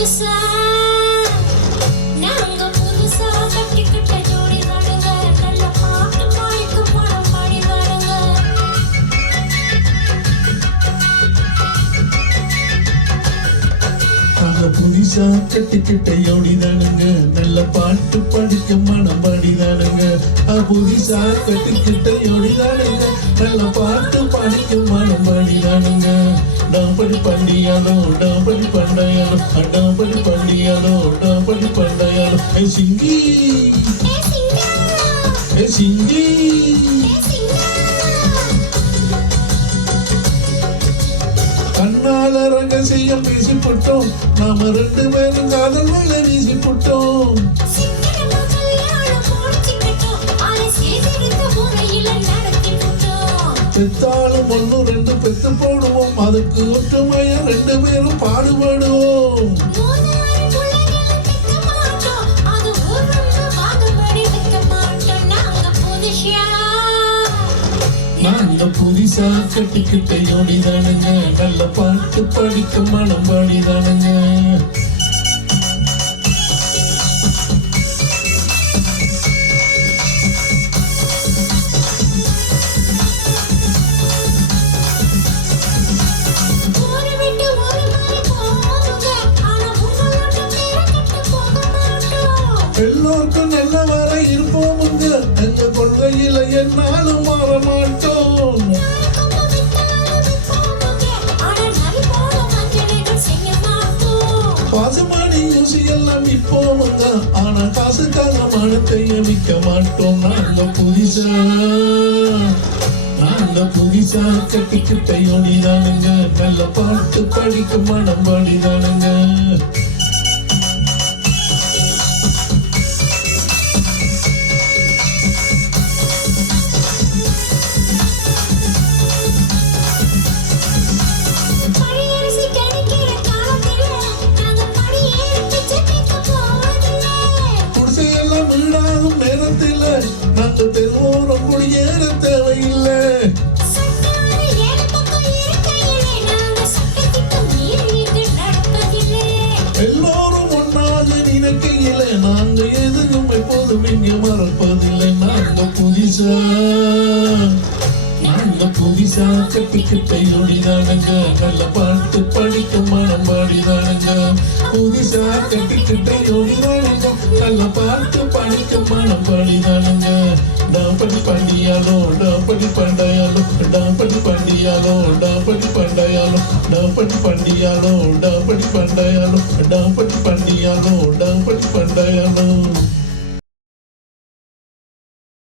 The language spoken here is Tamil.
புதுசா நாங்க புதுசா கட்டிக்கிட்ட ஜோடி தானுங்க நல்ல பாட்டு பாடிக்கு படம் பாடி தானுங்க நாங்க புதுசா கட்டிக்கிட்ட ஜோடி தானுங்க நல்ல பாட்டு படிக்க மனம் பாடி தானுங்க புதுசா கட்டிக்கிட்ட ஜோடி தானுங்க நல்ல பாட்டு படிக்க மனம் பாடி தானுங்க டாம்படி பண்டியானோ டாம்படி பண்டாயானோ டாம்படி பண்டியானோ டாம்படி பண்டாயானோ சிங்கி சிங்கி கண்ணால ரகசியம் பேசி போட்டோம் நாம ரெண்டு பேரும் காதல் மேல வீசி போட்டோம் பெத்தாலும் ஒண்ணு ரெண்டு பெத்து போடுவோம் அதுக்கு ஒற்றுமையா ரெண்டு பேரும் பாடுபடுவோம் நாங்க புதுசா கட்டிக்கிட்ட ஜோடிதானுங்க நல்ல பாட்டு படிக்க மனம் பாடிதானுங்க எல்லோருக்கும் நல்ல வர இருப்போமுங்க எங்க கொள்கையில என்னாலும் மாற மாட்டோம் பாசமாடி யூசி எல்லாம் விற்போமுங்க ஆனா காசுக்காக மனத்தை விற்க மாட்டோம் நாங்க புதுசா கட்டிக்கிட்ட ஜோடிதானுங்க நல்ல பாட்டு படிக்க மனம் பாடிதானுங்க வீடாகும் நேரத்தில் நாங்க தெருவோரம் குடியேற தேவையில்லை எல்லோரும் ஒன்றாக நினைக்கையில நாங்க எதுவும் எப்போதும் இங்க மறப்பதில்லை நாங்க புதுசா கட்டிக்கிட்ட ஜோடிதானுங்க நல்ல பாட்டு படிக்க மனம் பாடிதானுங்க புதுசா கட்டிக்கிட்ட ஜோடிதானுங்க நல்ல பாட்டு படிக்க மனம் பாடிதானுங்க டாம்படி பண்டியாலோ டாம்படி பண்டாயாலோ டாம்படி பண்டியாலோ டாம்படி பண்டாயாலோ டாம்படி பண்டியாலோ டாம்படி பண்டாயாலோ டாம்படி பண்டியாலோ